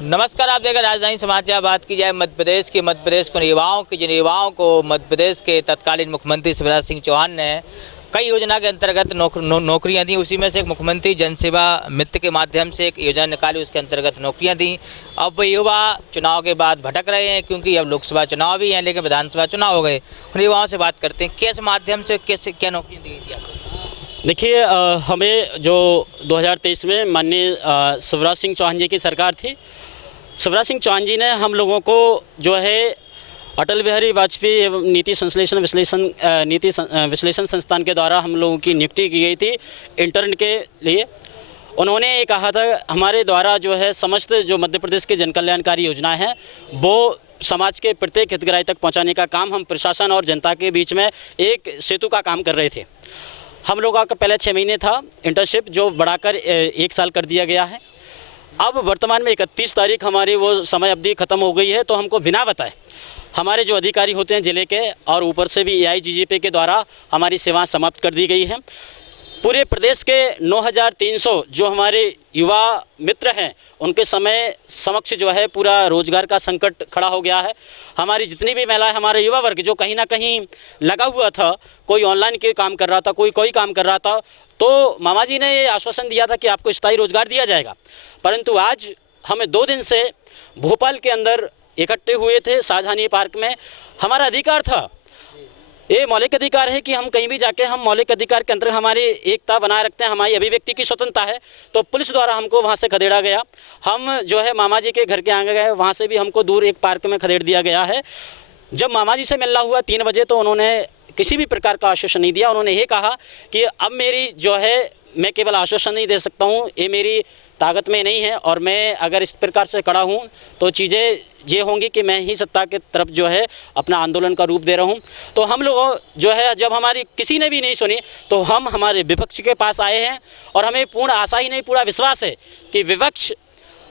नमस्कार, आप देखकर राजधानी समाचार। बात की जाए मध्य प्रदेश को युवाओं की, जिन युवाओं को मध्य प्रदेश के तत्कालीन मुख्यमंत्री शिवराज सिंह चौहान ने कई योजना के अंतर्गत नौकरियां दी। उसी में से एक मुख्यमंत्री जनसेवा मित्र के माध्यम से एक योजना निकाली, उसके अंतर्गत नौकरियां दी। अब वो युवा चुनाव के बाद भटक रहे हैं, क्योंकि अब लोकसभा चुनाव भी हैं, लेकिन विधानसभा चुनाव हो गए। उन युवाओं से बात करते हैं, किस माध्यम से कैसे क्या नौकरियाँ दी गई थी आपको? देखिए, हमें जो 2023 में माननीय शिवराज सिंह चौहान जी की सरकार थी, शिवराज सिंह चौहान जी ने हम लोगों को जो है अटल बिहारी वाजपेयी एवं नीति विश्लेषण संस्थान के द्वारा हम लोगों की नियुक्ति की गई थी इंटर्न के लिए। उन्होंने ये कहा था हमारे द्वारा जो है समस्त जो मध्य प्रदेश की जन कल्याणकारी योजनाएं हैं वो समाज के प्रत्येक हितग्राही तक पहुंचाने का काम हम प्रशासन और जनता के बीच में एक सेतु का काम कर रहे थे। हम लोगों का पहले 6 महीने था इंटर्नशिप, जो बढ़ाकर 1 साल कर दिया गया है। अब वर्तमान में 31 तारीख हमारी वो समय अवधि ख़त्म हो गई है, तो हमको बिना बताए हमारे जो अधिकारी होते हैं ज़िले के और ऊपर से भी AIGGP के द्वारा हमारी सेवाएं समाप्त कर दी गई हैं। पूरे प्रदेश के 9300 जो हमारे युवा मित्र हैं उनके समय समक्ष जो है पूरा रोजगार का संकट खड़ा हो गया है। हमारी जितनी भी महिलाएं, हमारे युवा वर्ग जो कहीं ना कहीं लगा हुआ था, कोई ऑनलाइन के काम कर रहा था, कोई काम कर रहा था, तो मामा जी ने ये आश्वासन दिया था कि आपको स्थायी रोजगार दिया जाएगा। परंतु आज हमें 2 दिन से भोपाल के अंदर इकट्ठे हुए थे शाहजहानी पार्क में। हमारा अधिकार था, ये मौलिक अधिकार है कि हम कहीं भी जाके हम मौलिक अधिकार के अंतर्गत हमारी एकता बनाए रखते हैं, हमारी अभिव्यक्ति की स्वतंत्रता है। तो पुलिस द्वारा हमको वहाँ से खदेड़ा गया। हम जो है मामा जी के घर के आगे गए, वहाँ से भी हमको दूर एक पार्क में खदेड़ दिया गया है। जब मामा जी से मिलना हुआ 3 बजे, तो उन्होंने किसी भी प्रकार का आश्वासन नहीं दिया। उन्होंने ये कहा कि अब मेरी जो है मैं केवल आश्वासन नहीं दे सकता हूँ, ये मेरी ताकत में नहीं है, और मैं अगर इस प्रकार से खड़ा हूँ तो चीज़ें ये होंगी कि मैं ही सत्ता के तरफ जो है अपना आंदोलन का रूप दे रहा हूँ। तो हम लोग जो है जब हमारी किसी ने भी नहीं सुनी, तो हम हमारे विपक्ष के पास आए हैं, और हमें पूर्ण आशा ही नहीं पूरा विश्वास है कि विपक्ष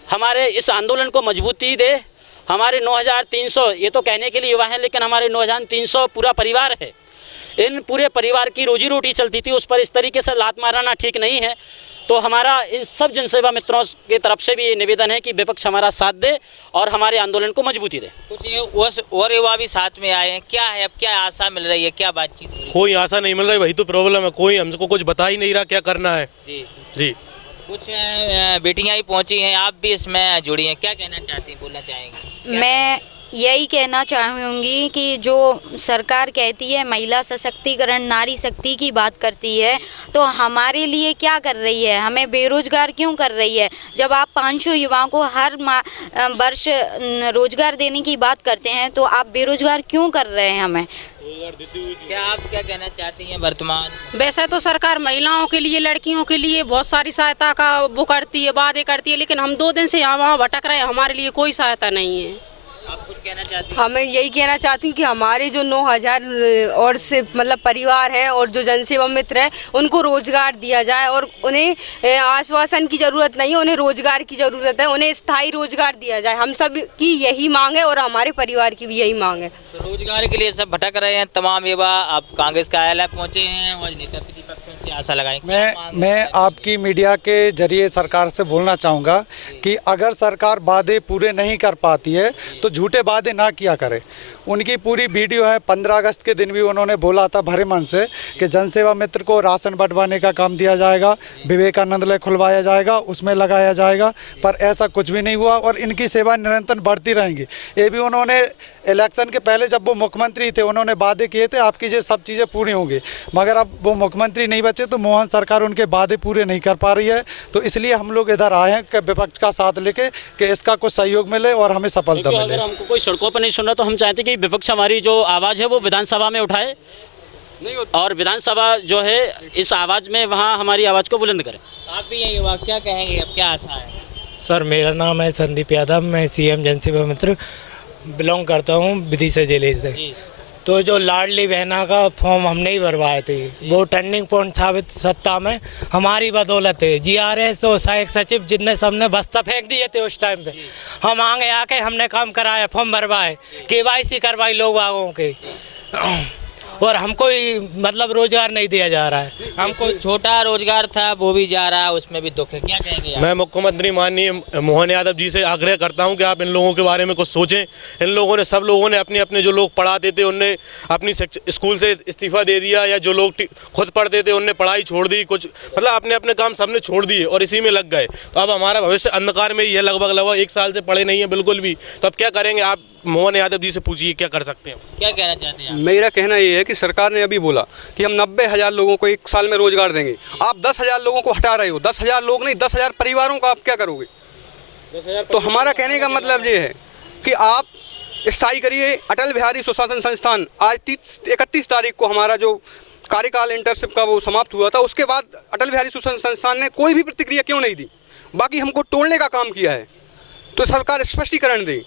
हमारे इस आंदोलन को मजबूती दे। हमारे 9300 ये तो कहने के लिए युवा हैं, लेकिन हमारे 9300 पूरा परिवार है। इन पूरे परिवार की रोजी रोटी चलती थी, उस पर इस तरीके से लात मारना ठीक नहीं है। तो हमारा इन सब जनसेवा मित्रों की तरफ से भी ये निवेदन है कि विपक्ष हमारा साथ दे और हमारे आंदोलन को मजबूती दे। कुछ और युवा भी साथ में आए हैं, क्या है, अब क्या आशा मिल रही है, क्या बातचीत हो रही है? कोई आशा नहीं मिल रही, वही तो प्रॉब्लम है। कोई हमको कुछ बता ही नहीं रहा क्या करना है। जी कुछ बेटियां ही पहुंची हैं, आप भी इसमें जुड़ी हैं, क्या कहना चाहती हैं, बोलना चाहेंगी? मैं यही कहना चाहूँगी कि जो सरकार कहती है महिला सशक्तिकरण, नारी शक्ति की बात करती है, तो हमारे लिए क्या कर रही है? हमें बेरोजगार क्यों कर रही है? जब आप 500 युवाओं को हर वर्ष रोजगार देने की बात करते हैं, तो आप बेरोजगार क्यों कर रहे हैं हमें? क्या आप क्या कहना चाहती हैं वर्तमान? वैसे तो सरकार महिलाओं के लिए, लड़कियों के लिए बहुत सारी सहायता का वो करती है, वादे करती है, लेकिन हम 2 दिन से यहाँ वहाँ भटक रहे हैं, हमारे लिए कोई सहायता नहीं है। आप कुछ कहना चाहती हैं? हमें यही कहना चाहती हूँ कि हमारे जो 9000 और से मतलब परिवार हैं और जो जनसेवा मित्र हैं उनको रोजगार दिया जाए, और उन्हें आश्वासन की ज़रूरत नहीं है, उन्हें रोजगार की ज़रूरत है, उन्हें स्थायी रोजगार दिया जाए। हम सब की यही मांग है और हमारे परिवार की भी यही मांग है। तो रोजगार के लिए सब भटक रहे हैं तमाम युवा। आप कांग्रेस कार्यालय पहुंचे हैं और नेता प्रतिपक्षों से आशा लगाई। मैं आपकी मीडिया के जरिए सरकार से बोलना चाहूँगा कि अगर सरकार वादे पूरे नहीं कर पाती है तो झूठे वादे ना किया करे। उनकी पूरी वीडियो है, 15 अगस्त के दिन भी उन्होंने बोला था भरे मन से कि जनसेवा मित्र को राशन बंटवाने का काम दिया जाएगा, विवेकानंद खुलवाया जाएगा, उसमें लगाया जाएगा, पर ऐसा कुछ भी नहीं हुआ और इनकी सेवा निरंतर बढ़ती रहेंगी। ये भी उन्होंने इलेक्शन के पहले जब वो मुख्यमंत्री थे उन्होंने वादे किए थे आपकी ये सब चीज़ें पूरी होंगी, मगर अब वो मुख्यमंत्री नहीं बचे तो मोहन सरकार उनके वादे पूरे नहीं कर पा रही है। तो इसलिए हम लोग इधर आए हैं कि विपक्ष का साथ लेके कि इसका कुछ सहयोग मिले और हमें सफलता मिले। अगर हमको कोई सड़कों पर नहीं सुन रहा तो हम चाहते कि विपक्ष हमारी जो आवाज़ है वो विधानसभा में उठाए, और विधानसभा जो है इस आवाज़ में वहाँ हमारी आवाज़ को बुलंद करे। आप भी यही युवा, क्या कहेंगे, अब क्या आशा है? सर, मेरा नाम है संदीप यादव, मैं CM जनसेवा मित्र बिलोंग करता हूँ विदिशा जिले से। तो जो लाडली बहना का फॉर्म हमने ही भरवाए थे, वो टर्निंग पॉइंट साबित सत्ता में हमारी बदौलत है। GRS और सहायक सचिव जिनने सबने बस्ता फेंक दिए थे उस टाइम पे, हम आगे आके हमने काम कराया, फॉर्म भरवाए, KYC करवाई लोग बागों के, और हमको ही मतलब रोजगार नहीं दिया जा रहा है। हमको छोटा रोजगार था वो भी जा रहा है, उसमें भी दुख है, क्या कहेंगे आप? मैं मुख्यमंत्री माननीय मोहन यादव जी से आग्रह करता हूं कि आप इन लोगों के बारे में कुछ सोचें। इन लोगों ने, सब लोगों ने अपने अपने जो लोग पढ़ाते थे उनने अपनी स्कूल से इस्तीफा दे दिया, या जो लोग खुद पढ़ते थे उनने पढ़ाई छोड़ दी, कुछ मतलब अपने अपने काम सबने छोड़ दिए और इसी में लग गए। तो अब हमारा भविष्य अंधकार में ही है, लगभग 1 साल से पढ़े नहीं है बिल्कुल भी। तो अब क्या करेंगे? आप मोहन यादव जी से पूछिए क्या कर सकते हैं। क्या कहना चाहते हैं आप? मेरा कहना ये है कि सरकार ने अभी बोला कि हम 90,000 लोगों को 1 साल में रोजगार देंगे। आप 10,000 लोगों को हटा रहे हो। 10,000 लोग नहीं, 10,000 परिवारों का आप क्या करोगे? तो हमारा कहने का मतलब ये है कि आप स्थायी करिए। अटल बिहारी सुशासन संस्थान आज 31 तारीख को हमारा जो कार्यकाल इंटर्नशिप का वो समाप्त हुआ था, उसके बाद अटल बिहारी सुशासन संस्थान ने कोई भी प्रतिक्रिया क्यों नहीं दी? बाकी हमको तोड़ने का काम किया है। तो सरकार स्पष्टीकरण दे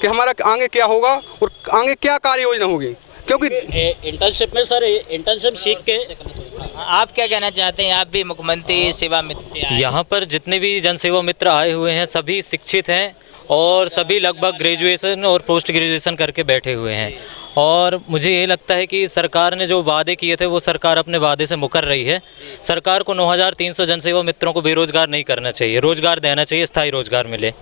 कि हमारा आगे क्या होगा और आगे क्या कार्य योजना होगी, क्योंकि इंटर्नशिप में सर, इंटर्नशिप सीख के आप क्या कहना चाहते हैं? आप भी मुख्यमंत्री सेवा मित्र से आए। यहाँ पर जितने भी जन सेवा मित्र आए हुए हैं सभी शिक्षित हैं और सभी लगभग ग्रेजुएशन और पोस्ट ग्रेजुएशन करके बैठे हुए हैं। और मुझे ये लगता है कि सरकार ने जो वादे किए थे वो सरकार अपने वादे से मुकर रही है। सरकार को 9,300 जनसेवा मित्रों को बेरोजगार नहीं करना चाहिए, रोजगार देना चाहिए, स्थायी रोजगार मिले।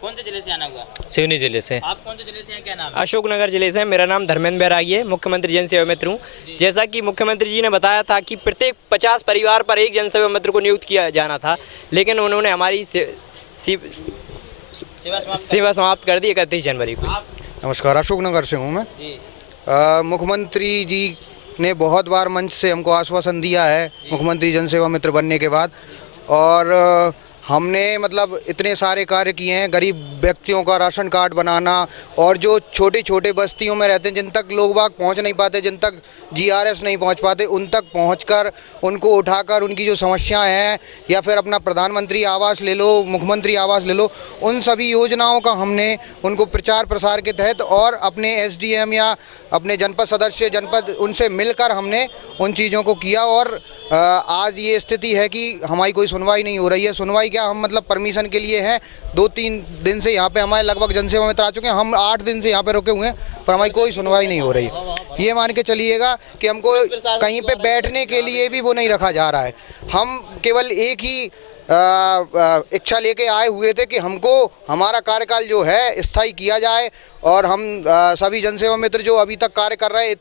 कौन से जिले से आना हुआ? सिवनी जिले से। आप कौन से जिले से हैं, क्या नाम है? अशोकनगर जिले से। मेरा नाम धर्मेंद्र बैरागी है, मुख्यमंत्री जन सेवा मित्र हूँ। जैसा कि मुख्यमंत्री जी ने बताया था कि प्रत्येक 50 परिवार पर एक जन सेवा मित्र को नियुक्त किया जाना था, लेकिन उन्होंने हमारी सेवा समाप्त कर दी 31 जनवरी को। नमस्कार, अशोकनगर से हूँ मैं। मुख्यमंत्री जी ने बहुत बार मंच से हमको आश्वासन दिया है मुख्यमंत्री जन सेवा मित्र बनने के बाद, और हमने मतलब इतने सारे कार्य किए हैं। गरीब व्यक्तियों का राशन कार्ड बनाना, और जो छोटी छोटे बस्तियों में रहते हैं जिन तक लोग बाग पहुंच नहीं पाते, जिन तक जीआरएस नहीं पहुंच पाते, उन तक पहुंचकर उनको उठाकर उनकी जो समस्याएं हैं, या फिर अपना प्रधानमंत्री आवास ले लो, मुख्यमंत्री आवास ले लो, उन सभी योजनाओं का हमने उनको प्रचार प्रसार के तहत और अपने एसडीएम या अपने जनपद सदस्य जनपद उनसे मिलकर हमने उन चीज़ों को किया। और आज ये स्थिति है कि हमारी कोई सुनवाई नहीं हो रही है। सुनवाई क्या, हम मतलब परमिशन के लिए हैं, 2-3 दिन से यहाँ पे हमारे लगभग जनसेवा मित्र आ चुके हैं। हम 8 दिन से यहाँ पे रुके हुए हैं, पर हमारी कोई सुनवाई नहीं हो रही है। ये मान के चलिएगा कि हमको कहीं पे बैठने के लिए भी वो नहीं रखा जा रहा है। हम केवल एक ही इच्छा लेके आए हुए थे कि हमको हमारा कार्यकाल जो है स्थायी किया जाए, और हम सभी जनसेवा मित्र जो अभी तक कार्य कर रहे हैं,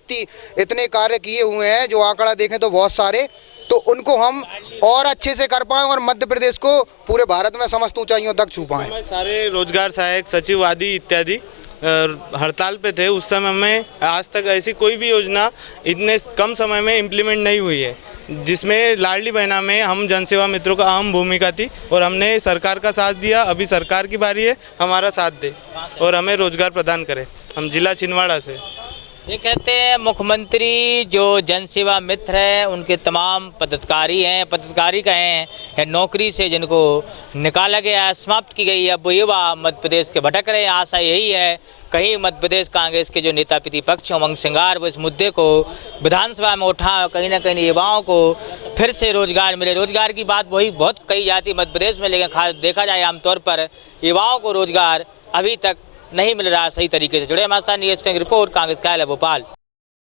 इतने कार्य किए हुए हैं, जो आंकड़ा देखें तो बहुत सारे, तो उनको हम और अच्छे से कर पाएँ और मध्य प्रदेश को पूरे भारत में समस्त ऊंचाइयों तक छू पाएँ। सारे रोजगार सहायक सचिव आदि इत्यादि हड़ताल पे थे। उस समय में आज तक ऐसी कोई भी योजना इतने कम समय में इम्प्लीमेंट नहीं हुई है, जिसमें लाडली बहना में हम जनसेवा मित्रों का अहम भूमिका थी, और हमने सरकार का साथ दिया। अभी सरकार की बारी है हमारा साथ दे और हमें रोजगार प्रदान करे। हम जिला छिंदवाड़ा से। ये कहते हैं मुख्यमंत्री जो जनसेवा मित्र हैं उनके तमाम पदाधिकारी हैं, पदाधिकारी का हैं, या नौकरी से जिनको निकाला गया, समाप्त की गई है, अब वो युवा मध्य प्रदेश के भटक रहे हैं। आशा यही है कहीं मध्य प्रदेश कांग्रेस के जो नेता प्रतिपक्ष उमंग सिंगार वो इस मुद्दे को विधानसभा में उठा, कहीं ना कहीं युवाओं को फिर से रोजगार मिले। रोजगार की बात वही बहुत कही जाती है मध्य प्रदेश में, लेकिन देखा जाए आमतौर पर युवाओं को रोजगार अभी तक नहीं मिल रहा सही तरीके से। जुड़े हमारे साथ न्यूज़ रिपोर्ट, कांग्रेस कार्यालय भोपाल।